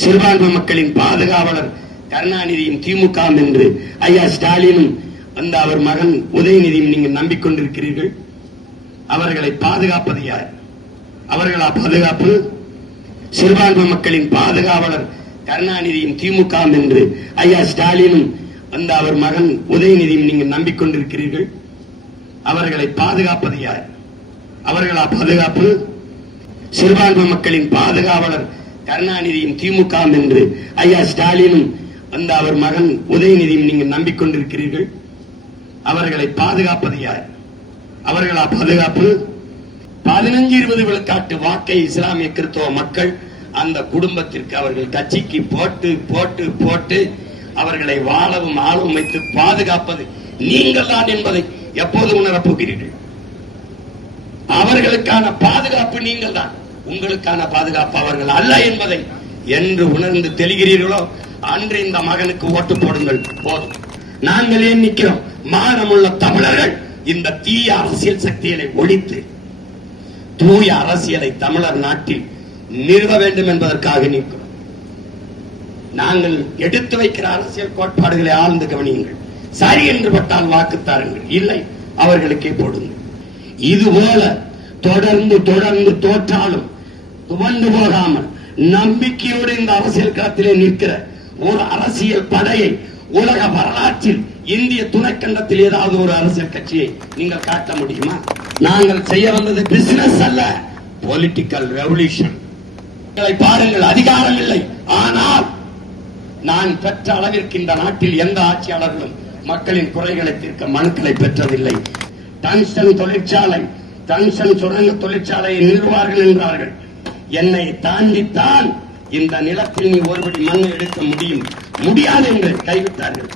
சிறுபான்மை மக்களின் பாதுகாவலர் கருணாநிதியும் திமுக என்று ஐயா ஸ்டாலினும் அந்த அவர் மகன் உதயநிதியும் நீங்கள் நம்பிக்கொண்டிருக்கிறீர்கள். அவர்களை பாதுகாப்பது யார்? அவர்களா பாதுகாப்பு? சிறுபான்மை மக்களின் பாதுகாவலர் கருணாநிதியும் திமுக என்று ஐயா ஸ்டாலினும் அந்த அவர் மகன் உதயநிதியும் நீங்கள் நம்பிக்கொண்டிருக்கிறீர்கள். அவர்களை பாதுகாப்பது யார்? அவர்களா பாதுகாப்பு? சிறுபான்மை மக்களின் பாதுகாவலர் கருணாநிதியும் திமுக என்று ஐயா ஸ்டாலினும் அந்த அவர் மகன் உதயநிதியும் நீங்கள் நம்பிக்கொண்டிருக்கிறீர்கள். அவர்களை பாதுகாப்பது யார்? அவர்களா பாதுகாப்பு? 15-20 விழுக்காட்டு வாக்கை இஸ்லாமிய கிறிஸ்தவ மக்கள் அந்த குடும்பத்திற்கு அவர்கள் கட்சிக்கு போட்டு போட்டு போட்டு அவர்களை வாழவும் ஆளவும் வைத்து பாதுகாப்பது நீங்கள் தான் என்பதை எப்போது உணரப் போகிறீர்கள்? அவர்களுக்கான பாதுகாப்பு நீங்கள் தான், உங்களுக்கான பாதுகாப்பு அவர்கள் அல்ல என்பதை என்று உணர்ந்து தெளிகிறீர்களோ அன்று இந்த மகனுக்கு ஓட்டு போடுங்கள். போதும். நாங்கள் ஏன் நிற்கிறோம்? மானமுள்ள தமிழர்கள் இந்த தீய அரசியல் சக்திகளை ஒழித்து தூய அரசியலை தமிழர் நாட்டில் நிறுவ வேண்டும் என்பதற்காக நிற்கிறோம். நாங்கள் எடுத்து வைக்கிற அரசியல் கோட்பாடுகளை ஆழ்ந்து கவனியுங்கள். சரி என்று பட்டால் வாக்கு தாருங்கள், இல்லை அவர்களுக்கே போடுங்கள். இதுபோல தொடர்ந்து தொடர்ந்து தோற்றாலும் துவண்டு போகாமல் நம்பிக்கையோடு இந்த அரசியல் களத்திலே நிற்கிற ஒரு அரசியல் படையை உலக வரலாற்றில் இந்திய துணைக்கண்டத்தில் ஏதாவது ஒரு அரசியல் கட்சியை நீங்கள் காட்ட முடியுமா? நாங்கள் செய்ய வந்தது பிசினஸ் அல்ல, பொலிட்டிக்கல் ரெவல்யூஷன். பாருங்கள், அதிகாரம் இல்லை, ஆனால் நான் பெற்ற அளவிற்கு இந்த நாட்டில் எந்த ஆட்சியாளர்களும் மக்களின் குறைகளை தீர்க்க மனுக்களை பெற்றதில்லை. டங்ஸ்டன் தொழிற்சாலை, டங்ஸ்டன் சுரங்க தொழிற்சாலையை நிறுவார்கள் என்றார்கள். என்னை தாண்டித்தான் இந்த நிலத்தில் நீ ஒருபடி மண் எடுக்க முடியும், முடியாது என்று கைவிட்டார்கள்.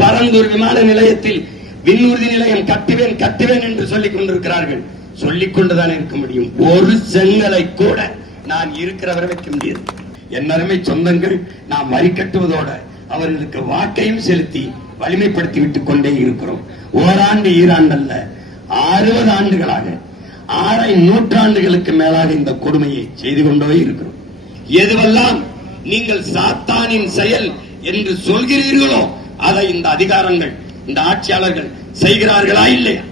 பரந்தூர் விமான நிலையத்தில் விண்ணூர்தி நிலையம் கட்டுவேன் கட்டுவேன் என்று சொல்லிக் கொண்டிருக்கிறார்கள். சொல்லிக் கொண்டுதான் இருக்க முடியும். ஒரு செங்கலை கூட நான் இருக்கிறவரை வைக்க முடியாது. என் அருமை சொந்தங்கள், நாம் வரி கட்டுவதோடு அவர்களுக்கு வாக்கையும் செலுத்தி வலிமைப்படுத்தி விட்டுக் கொண்டே இருக்கிறோம். ஓராண்டு ஈராண்டு அல்ல, 60 ஆண்டுகளாக 6 நூற்றாண்டுகளுக்கு மேலாக இந்த கொடுமையை செய்து கொண்டே இருக்கிறோம். எதுவெல்லாம் நீங்கள் சாத்தானின் செயல் என்று சொல்கிறீர்களோ அதை இந்த அதிகாரங்கள், இந்த ஆட்சியாளர்கள் செய்கிறார்களா இல்லையா?